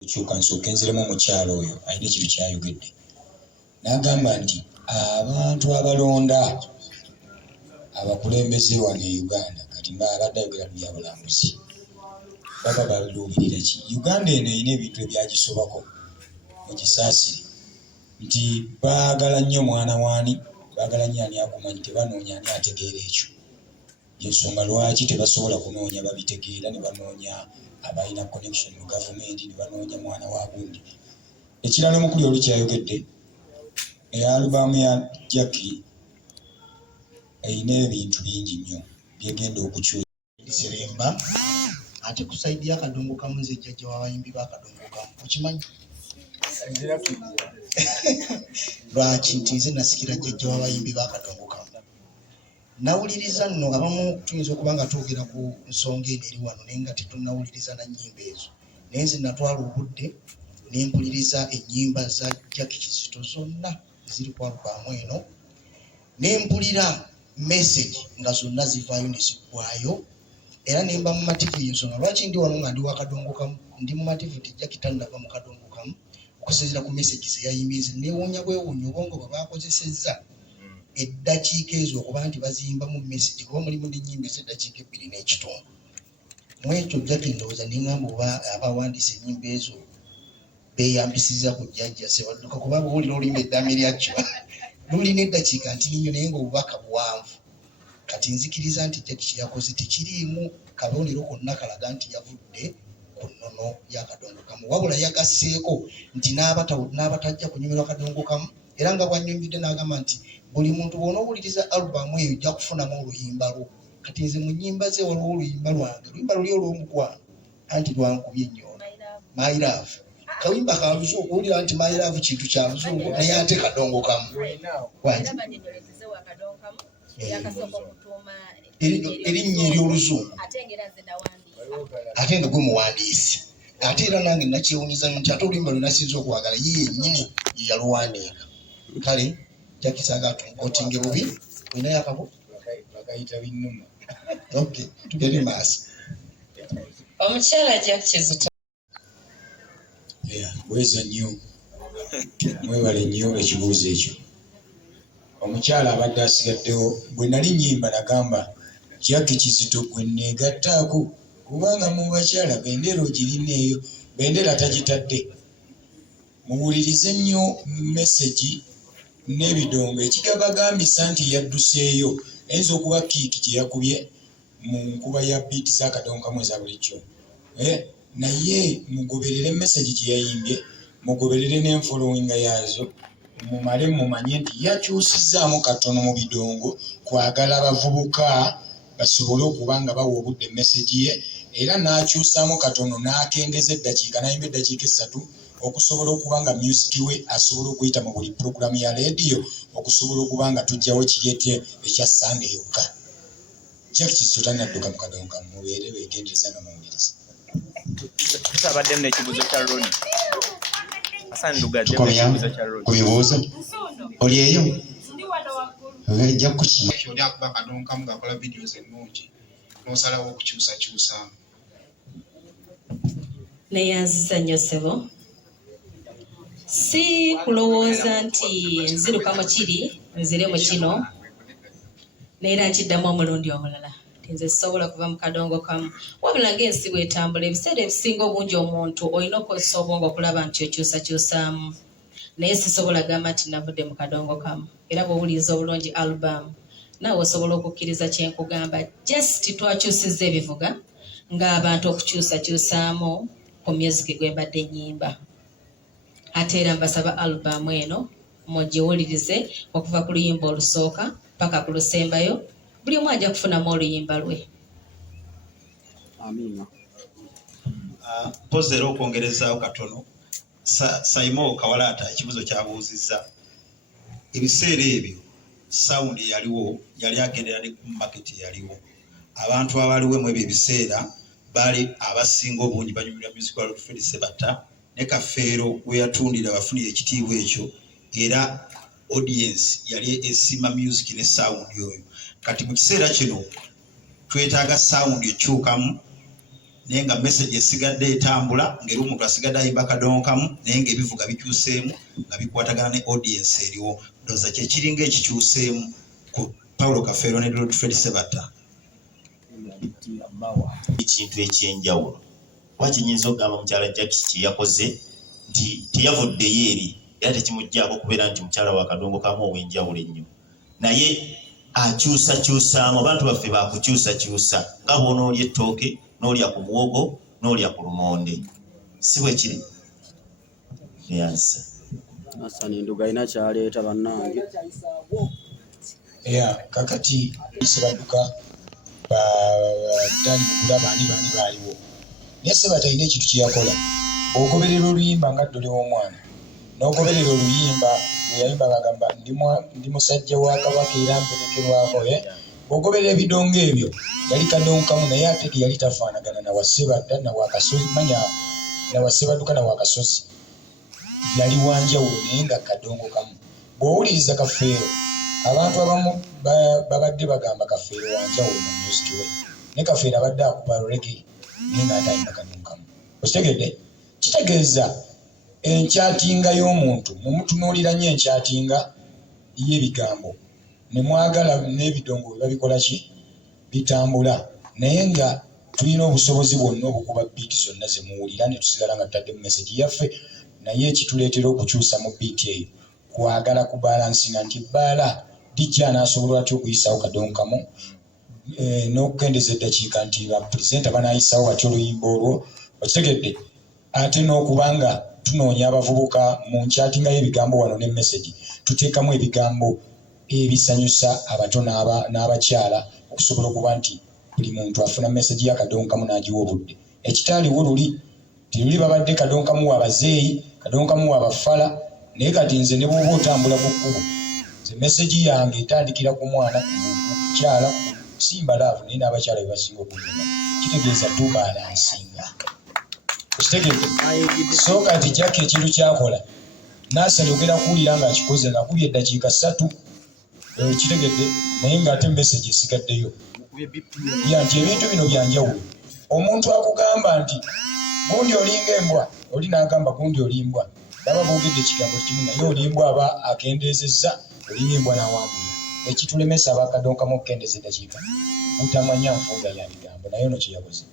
Kukyuka nsooka enziremu omukyalo oyo alina ekintu kyayogedde n'agamba nti abantu abalonda abakulembeze wano e Uganda kati abadde ayogera ku byabulambuzi baba baluubirira ki? Uganda eno erina ebintu ebyagisobako mu kisaasire nti baagala nnyo mwana waani, baagala nnyo ani akumanyi, tebanoonya ani ategeera ekyo. Y'ensonga lwaki tebasobola kunoonya babitegeera, ne banoonya abalina connection mu gavumenti, ne banoonya mwana wa gundi. Ekirala omukulu oli kyayogedde, alubamu ya Jackie erina ebintu bingi nnyo byegenda okukyusa. Seremba ate kusaidia kadongo kamu nze jjajja w'abayimbi ba kadongo kamu okimanyi? Lwaki nti nze nasikira jjajja w'abayimbi ba kadongo kamu. Nawuliriza nno abamu tuyinza okuba nga twogera ku nsonga eno eri wano naye nga tetunnawuliriza na nnyimba ezo. Naye nze natwala obudde ne mpuliriza ennyimba za Jackie Kizito zonna eziri ku alubamu eno, ne mpulira message nga zonna zivaayo ne ziggwayo, era ne mba mu mativu y'ensonga lwaki ndi wano nga ndi wa kadongo kamu, ndi mu mativu nti Jackie tannava mu kadongo kamu okusinziira ku message ze yayimbye. Nze neewuunya bwewuunya obwongo bwe baakozesezza eddakiika ezo okuba nti baziyimbamu message kuba mulimu n'ennyimba ez'eddakiika 2 n'ekitundu. Mu ekyo Jackie ndowooza ne ngamba oba abawandiisa ennyimba ezo beeyambisizza ku jjajja Ssebadduka kuba bw'owulira oluyimba eddaame lyakyo lulina eddakiika nti ninyo naye ng'obubaka buwanvu. Kati nzikiriza nti Jackie kye yakoze tekiriimu kabonero konna kalaga nti yavudde ku nnono ya kadongo kamu, wabula yagasseeko nti n'abatajja kunyumirwa kadongo kamu, era nga bw'annyonjodde n'agamba nti buli muntu bw'onoowuliriza alubamu eyo ojja kufunamu oluyimba lwo. Kati nze mu nnyimba ze waliwo oluyimba lwange, oluyimba luli olw'omukwano anti lwankubye nnyo, My Love. Kawimba ka luzungu owulira nti My Love kintu kya luzungu naye ate kadongo kamu. Erinnya ery'oluzungu ate nga gwe muwandiisi. Ate era nange nakyewunyiza nti ate oluyimba lwe nasinza okwagala ye yennyini ye yaluwandiika. Kale Jackie saaga otinge bubi olina yakabo bagayita binnuma. Okay, tugende maaso. Omukyala Jackie Kizito bweza nnyo, mwebale nnyo ekibuuzo ekyo. Omukyala abadde asigaddewo bwe nali nnyimba nagamba Jackie Kizito gwe neegattaako kubanga mu bakyala bendera ogirina eyo, bendera tagitadde. Muwulirize nnyo message n'ebidongo ekigabagambisa nti yadduseeyo, ayinza okuba kiiki gye yakubye mu nkuba ya biiti z'akadongo kamu eza bulijjo. Naye mugoberere message gye yayimbye, mugoberere n'enfolowinga yaazo, mumale mumanye nti yakyusizzaamu katono mu bidongo kwagala abavubuka basobole okuba nga bawa obudde message ye, era n'akyusaamu katono n'akengeza eddakiika, n'ayimba eddakiika 3 okusobola okuba nga music we asobola okuyita mu buli puroguramu ya leediyo okusobola okuba nga tujjawo kiryete ekya Sande yokka. Jackie Kizito tannadduka mu kadongo kamu, mubeere beegendereza nga muwuliriza. Tusabaddemu n'ekibuuzo kya Ronnie. Hassan Ndugga addemu n'ekibuuzo kya Ronnie. Kubibuuza oli eyo ojja kukima oli akuba kadongo kamu gakola videos ennungi n'osalawo okukyusakyusaamu. neyanziza nnyo ssebo, si kulowooza nti nziruka mu kiri nzire mu kino neera nkiddamu omulundi omulala nti nze sisobola kuva mu kadongo kamu, wabula ng'ensi bw'etambula ebiseera ebisinga obungi omuntu olina okukozesa obwongo okulaba nti okyusakyusaamu. Naye sisobola gamba nti navudde mu kadongo kamu, era bw'owuliriza obulungi alubamu naawe osobola okukkiriza kye nkugamba, just twakyusizza ebivuga ng'abantu okukyusakyusaamu ku music gwe mbadde nnyimba. Ate era mbasaba alubamu eno mugiwulirize okuva ku luyimba olusooka paka ku lusembayo, buli omu ajja kufunamu oluyimba lwe. Amiina. Mpozi era okwongerezaawo katono, Saimo Kawalaata ekibuzo kyabuuzizza. Ebiseera ebyo sawundi eyaliwo yali agendera ne ku maketi eyaliwo. Abantu abaliwo mu ebyo ebiseera baali abasinga obungi banyumirwa musical Fred Sebata ne Kafeero we yatundira abafunira ekitiibwa ekyo, era audience yali esima music ne sound oyo. Kati mu kiseera kino twetaaga sound ekyukamu naye nga message esigadde etambula ngeri omuntu asigadde ayimba kadongo kamu naye nga ebivuga bikyuseemu nga bikwatagana ne audience eriwo ndowooza kyekiringa ekikyuseemu ku Paulo Kafeero ne Lord Fred Sebatta. Ekintu ekyenjawulo wakinyinza okugamba mukyala Jackie kye yakoze nti teyavuddeyo eri era tekimuggyako kubeera nti mukyala wa kadongo kamu ow'enjawulo ennyo naye akyusakyusaamu abantu baffe bakukyusakyusa nga bw'onoolya ettooke n'olya ku muwogo n'olya ku lumonde si bwe kiri neyansa Hassan Ndugga alina kyaleeta bannange kakati Sebaduka Dani Mugula baani baaliwo naye Sebatta alina ekintu kye yakola ogoberera oluyimba nga ddole w'omwana n'ogoberera oluyimba yayimba bagamba ndi musajja wa kabaka era mperekerwako ogoberera ebidongo ebyo yali kadongo kamu naye ate yali tafaanagana na Sebatta na Wakasozi manya na Sebaduka na Wakasozi yali wanjawulo naye nga kadongo kamu bw'owuliriza Kafeero abantu abamu babadde bagamba Kafeero wanjawulo mu music we ne Kafeero abadde akuba reggae naye nga ate ayimba kadongo kamu okitegedde kitegeeza enkyatinga y'omuntu mumutunuulira nnyo enkyatinga y'ebigambo ne mwagala n'ebidongo bwe babikola ki bitambula naye nga tulina obusobozi bwonna obukuba biiti zonna ze muwulira ne tusigala nga tutadde mu message yaffe naye ekituleetera okukyusa mu biiti eyo kwagala kubalansinga nti bbaala dijja anaasobola atya okuyisawo kadongo kamu n'okukendeza eddakiika nti bapulezidenti banaayisawo batya oluyimba olwo okitegedde ate n'okubanga tunoonya abavubuka mu nkyatinga y'ebigambo wano ne message tuteekamu ebigambo ebisanyusa abato n'abakyala okusobola okuba nti buli muntu afuna message ya kadongo kamu n'agiwa obudde ekitaaliwo luli tiluli babadde kadongo kamu w'abazeeyi kadongo kamu w'abafala naye kati nze ne bw'oba otambula ku kkubo nze message yange etandikira ku mwana ku mukyala simba laavu naye n'abakyala be basinga okunyuma kitegeeza tubalansinga okitegedde so kati Jackie ekintu kyakola n'asala ogera kuwulira ng'akikoze ng'akubye eddakiika 3 kitegedde naye ng'ate message esigaddeyo nti ebintu bino byanjawulo omuntu akugamba nti gundi olinga embwa oli n'agamba gundi olimbwa baba boogedde ekigambo kimu naye olimbwa aba akendeezezza olinga embwa n'awangula ekitulemesa abakadongo kamu okukendeeza eddakiika butamanya nfunda ya bigambo naye ono kye yakoze